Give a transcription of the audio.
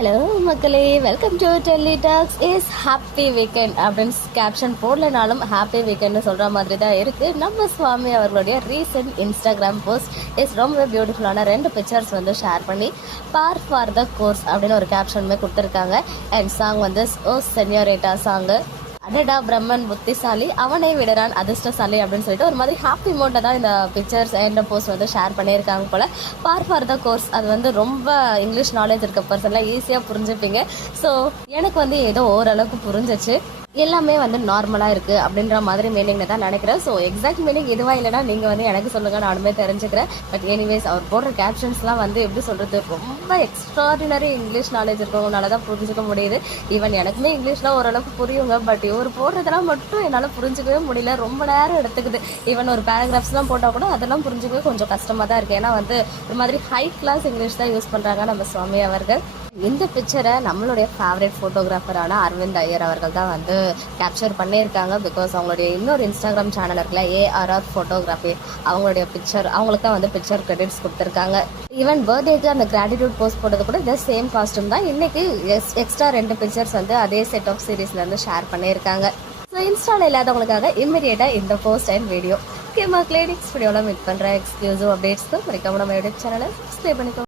Hello மக்களே, welcome to Delhi talks. Is happy weekend அப்படின்னு caption போடலனாலும் ஹாப்பி வீக்கெண்ட்னு சொல்கிற மாதிரி தான் இருக்குது. நம்ம சுவாமி அவர்களுடைய ரீசெண்ட் இன்ஸ்டாகிராம் போஸ்ட் இஸ் ரொம்ப பியூட்டிஃபுல்லான 2 பிக்சர்ஸ் வந்து ஷேர் பண்ணி பார் ஃபார் த கோர்ஸ் அப்படின்னு ஒரு கேப்ஷனுமே கொடுத்துருக்காங்க. அண்ட் சாங் வந்து ஓ சென்யோரேட்டா சாங்கு. அடடா பிரம்மன் புத்திசாலி அவனை விடறான் அதிர்ஷ்டசாலி அப்படின்னு சொல்லிட்டு ஒரு மாதிரி ஹாப்பி மோட்டை தான் இந்த பிக்சர்ஸ் அண்ட் போஸ்ட் வந்து ஷேர் பண்ணியிருக்காங்க போல். பார் ஃபார் த கோர்ஸ் அது வந்து ரொம்ப இங்கிலீஷ் நாலேஜ் இருக்க பர்சன்லாம் ஈஸியாக புரிஞ்சுப்பீங்க. ஸோ எனக்கு வந்து ஏதோ ஓரளவுக்கு புரிஞ்சிச்சு. எல்லாமே வந்து நார்மலாக இருக்குது அப்படின்ற மாதிரி மீனிங்கில் தான் நினைக்கிறேன். ஸோ எக்ஸாக்ட் மீனிங் இதுவாக இல்லைனா நீங்கள் வந்து எனக்கு சொல்லுங்கள், நானுமே தெரிஞ்சுக்கிறேன். பட் எனிவேஸ் அவர் போடுற கேப்ஷன்ஸ்லாம் வந்து எப்படி சொல்கிறது, ரொம்ப எக்ஸ்ட்ராடினரி இங்கிலீஷ் நாலேஜ் இருக்கவங்களால தான் புரிஞ்சுக்க முடியுது. ஈவன் எனக்குமே இங்கிலீஷ்லாம் ஓரளவுக்கு புரியுங்க. பட் இவர் போடுறதெல்லாம் மட்டும் என்னால் புரிஞ்சுக்கவே முடியல. ரொம்ப நேரம் எடுத்துக்குது. ஈவன் ஒரு பேராகிராஃப்ஸ்லாம் போட்டால் கூட அதெல்லாம் புரிஞ்சுக்கவே கொஞ்சம் கஷ்டமாக தான் இருக்குது. ஏன்னா வந்து ஒரு மாதிரி ஹை கிளாஸ் இங்கிலீஷ் தான் யூஸ் பண்ணுறாங்க நம்ம சுவாமி அவர்கள். இந்த பிக்சரை நம்மளுடைய ஃபேவரட் ஃபோட்டோகிராஃபரான அரவிந்த் ஐயர் அவர்கள் தான் வந்து கேப்சர் பண்ணியிருக்காங்க. பிகாஸ் அவங்களுடைய இன்னொரு இன்ஸ்டாகிராம் சேனல் இருக்குல்ல, ARR ஃபோட்டோகிராஃபி, அவங்களுடைய பிக்சர் அவங்களுக்கு தான் வந்து பிக்சர் கிரெடிட்ஸ் கொடுத்துருக்காங்க. ஈவன் பர்த்டேக்கு அந்த கிராட்டிடியூட் போஸ்ட் போட்டது கூட இந்த சேம் காஸ்ட்யூம் தான். இன்றைக்கி எக்ஸ்ட்ரா 2 பிக்சர்ஸ் வந்து அதே செட் ஆஃப் சீரீஸ்லேருந்து ஷேர் பண்ணியிருக்காங்க. ஸோ இன்ஸ்டாவில் இல்லாதவங்களுக்காக இம்மிடியேட்டாக இந்த போஸ்ட் அண்ட் வீடியோ. ஓகே மக்களே, நெக்ஸ்ட் வீடியோவில் மீட் பண்ணுற எக்ஸ்க்ளூசிவ் அப்டேட்ஸ்க்கு மறக்காம நம்ம யூடியூப் சேனலை சப்ஸ்கிரைப் பண்ணிக்கோங்க.